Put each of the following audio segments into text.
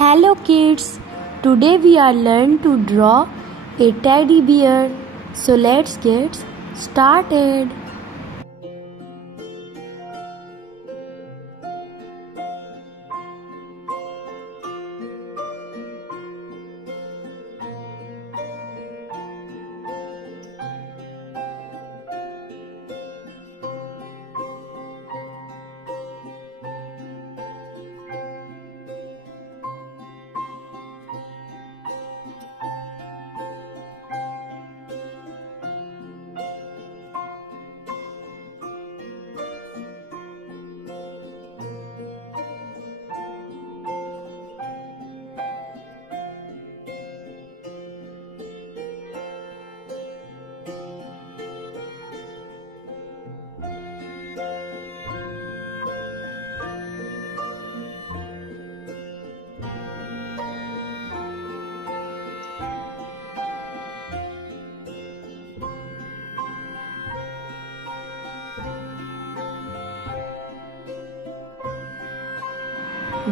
Hello kids, today we are learn to draw a teddy bear. So let's get started.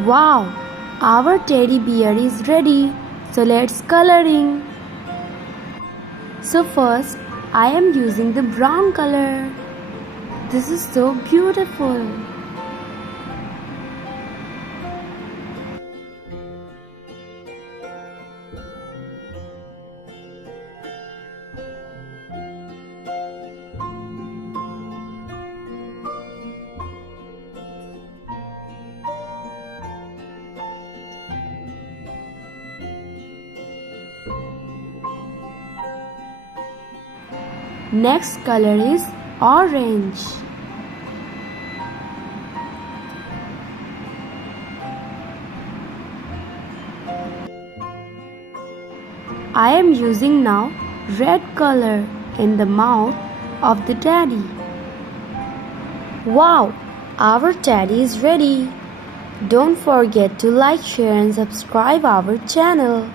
Wow, our teddy bear is ready. So let's coloring. So first, I am using the brown color. This is so beautiful. Next color is orange. I am using now red color in the mouth of the teddy. Wow, our teddy is ready. Don't forget to like, share and subscribe our channel.